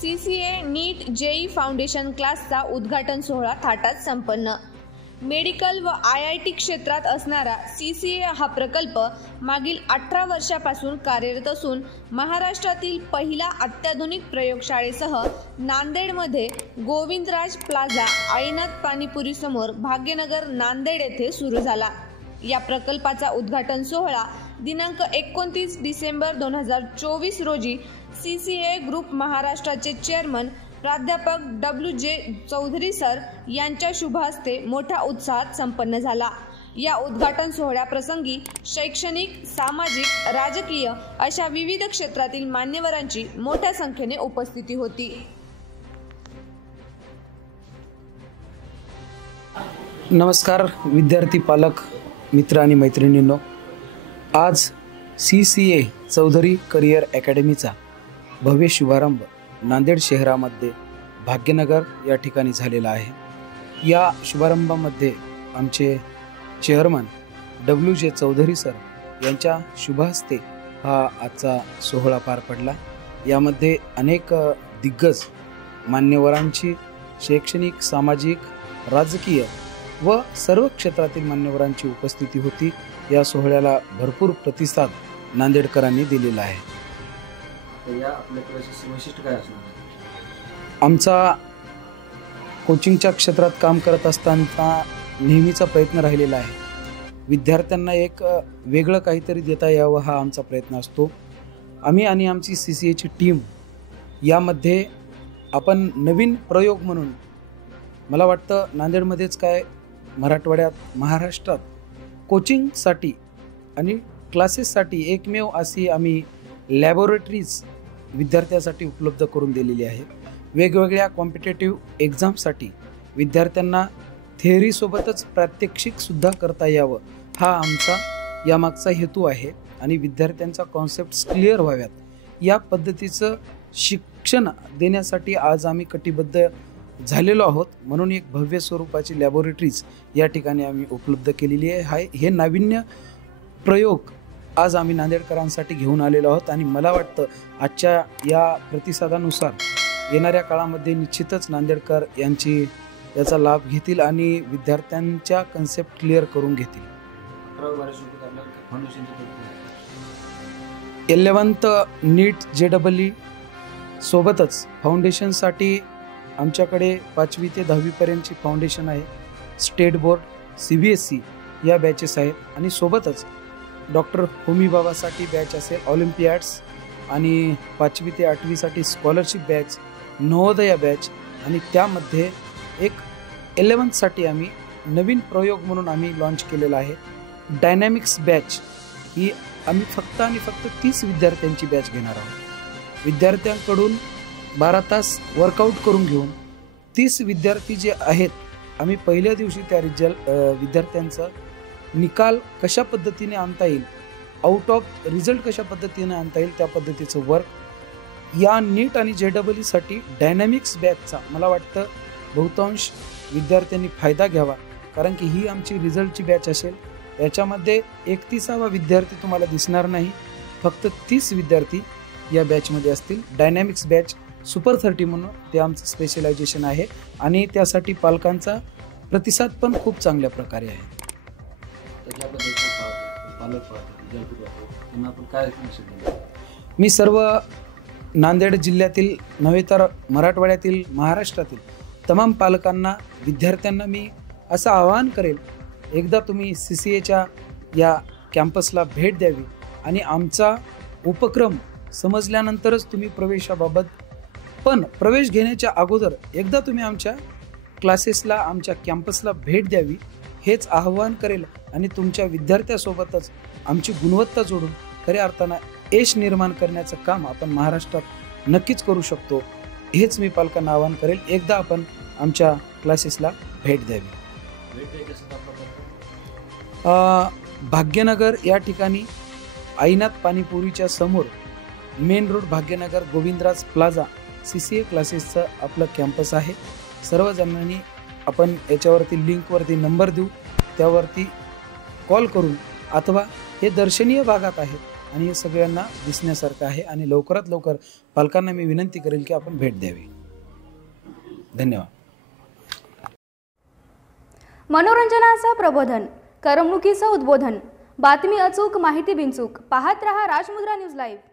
CCA नीट JEE foundation क्लासचा उद्घाटन सोहळा थाटात संपन्न। मेडिकल व IIT क्षेत्रात असणारा CCA हा प्रकल्प मागील 18 वर्षापासून कार्यरत असून महाराष्ट्रातील पहिला अत्याधुनिक प्रयोगशाळेसह नांदेडमध्ये गोविंदराज प्लाझा आईनाथ पाणीपुरी समोर भाग्यनगर नांदेड येथे सुरू झाला। या प्रकल्पाचा उद्घाटन सोहळा दिनांक 29 डिसेंबर 2024 रोजी CCA ग्रुप महाराष्ट्राचे चेअरमन प्राध्यापक WJ चौधरी सर यांच्या शुभ हस्ते मोठ्या उत्साहात संपन्न झाला। या उद्घाटन सोहळ्याप्रसंगी शैक्षणिक, सामाजिक, राजकीय अशा विविध क्षेत्रातील मान्यवरांची मोठ्या संख्येने उपस्थिती होती। नमस्कार विद्यार्थी, पालक, मित्र आणि मैत्रिणींनो, आज CCA चौधरी करियर अकॅडमीचा भव्य शुभारंभ नांदेड शहरामध्ये भाग्यनगर या ठिकाणी झालेला आहे। या शुभारंभामध्ये आमचे चेअरमन WJ चौधरी सर यांच्या शुभ हस्ते हा आजचा सोहळा पार पडला। यामध्ये अनेक दिग्गज मान्यवरांची शैक्षणिक, सामाजिक, राजकीय व सर्व क्षेत्रातील मान्यवरांची उपस्थिती होती। या सोहळ्याला भरपूर प्रतिसाद नांदेडकरांनी दिलेला आहे। या आपल्या क्लासचे वैशिष्ट्य काय असणार? आमचा कोचिंगच्या क्षेत्रात काम करत असताना नेहमीचा प्रयत्न राहिलेला आहे। विद्यार्थ्यांना एक वेगळं काहीतरी देता यावं हा आमचा प्रयत्न असतो। आम्ही आणि आमची CCAची टीम यामध्ये आपण नवीन प्रयोग म्हणून, मला वाटतं नांदेडमध्येच काय, मराठवाड्यात, महाराष्ट्रात कोचिंगसाठी आणि क्लासेससाठी एकमेव अशी आम्ही लॅबोरेटरीज विद्यार्थ्यांसाठी उपलब्ध करून दिलेली आहे। वेगवेगळ्या कॉम्पिटेटिव्ह एक्झामसाठी विद्यार्थ्यांना थेअरीसोबतच प्रात्यक्षिकसुद्धा करता यावं हा आमचा यामागचा हेतू आहे आणि विद्यार्थ्यांचा कॉन्सेप्ट्स क्लिअर व्हाव्यात या पद्धतीचं शिक्षण देण्यासाठी आज आम्ही कटिबद्ध झालेलो आहोत। म्हणून एक भव्य स्वरूपाची लॅबोरेटरीज या ठिकाणी आम्ही उपलब्ध केलेली आहे। हे नाविन्य प्रयोग आज आम्ही नांदेडकरांसाठी घेऊन आलेलो आहोत आणि मला वाटतं आजच्या या प्रतिसादानुसार येणाऱ्या काळामध्ये निश्चितच नांदेडकर याचा लाभ घेतील आणि विद्यार्थ्यांच्या कन्सेप्ट क्लिअर करून घेतील। 11th नीट JEE सोबतच फाउंडेशनसाठी आमच्याकडे 5वी ते 10वी पर्यंतची फाउंडेशन आहे। स्टेट बोर्ड, CBSE या बॅचेस आहेत आणि सोबतच डॉक्टर होमी बाबासाठी बॅच असेल, ऑलिम्पियाड्स आणि 5वी ते 8वी साठी स्कॉलरशिप बॅच, नवोदय बॅच आणि त्यामध्ये एक 11th साठी आम्ही नवीन प्रयोग म्हणून आम्ही लॉन्च केलेला आहे डायनॅमिक्स बॅच। ही आम्ही फक्त आणि फक्त 30 विद्यार्थ्यांची बॅच घेणार आहोत। विद्यार्थ्यांकडून 12 तास वर्कआउट करून घेऊन 30 विद्यार्थी जे आहेत, आम्ही पहिल्या दिवशी त्या विद्यार्थ्यांचा निकाल कशा पद्धतीने आणता येईल, आउट ऑफ रिझल्ट कशा पद्धतीने आणता येईल त्या पद्धतीचं वर्क या नीट आणि JEE साठी डायनॅमिक्स बॅचचा मला वाटतं बहुतांश विद्यार्थ्यांनी फायदा घ्यावा, कारण की ही आमची रिझल्टची बॅच असेल। याच्यामध्ये 31वा विद्यार्थी तुम्हाला दिसणार नाही, फक्त 30 विद्यार्थी या बॅचमध्ये असतील। डायनॅमिक्स बॅच सुपर 30 म्हणून ते आमचं स्पेशलायझेशन आहे आणि त्यासाठी पालकांचा प्रतिसाद पण खूप चांगल्या प्रकारे आहे। मी सर्व नांदेड जिल्ह्यातील नव्हे तर मराठवाड्यातील, महाराष्ट्रातील तमाम पालकांना, विद्यार्थ्यांना मी असं आवाहन करेल, एकदा तुम्ही CCAच्या या कॅम्पसला भेट द्यावी आणि आमचा उपक्रम समजल्यानंतरच तुम्ही प्रवेशाबाबत, पण प्रवेश घेण्याच्या अगोदर एकदा तुम्ही आमच्या क्लासेसला, आमच्या कॅम्पसला भेट द्यावी हेच आवाहन करेल आणि तुमच्या विद्यार्थ्यासोबतच आमची गुणवत्ता जोडून खऱ्या अर्थानं यश निर्माण करण्याचं काम आपण महाराष्ट्रात नक्कीच करू शकतो हेच मी पालकांना आवाहन करेल। एकदा आपण आमच्या क्लासेसला भेट द्यावी। भाग्यनगर या ठिकाणी आईनाथ पाणीपुरीच्या समोर main road, Bhagyanagar, Govindraj plaza CCA क्लासेसचं आपलं कॅम्पस आहे। सर्वजणांनी आपण याच्यावरती लिंकवरती नंबर देऊ, त्यावरती कॉल करून, अथवा हे दर्शनीय भागात आहे आणि हे सगळ्यांना दिसण्यासारखं आहे आणि लवकरात लवकर पालकांना मी विनंती करेल की आपण भेट द्यावी. धन्यवाद. मनोरंजनाचं प्रबोधन, करमणुकीचं उद्बोधन, बातमी अचूक, माहिती बिनचूक. पाहत रहा राजमुद्रा न्यूज लाईव्ह.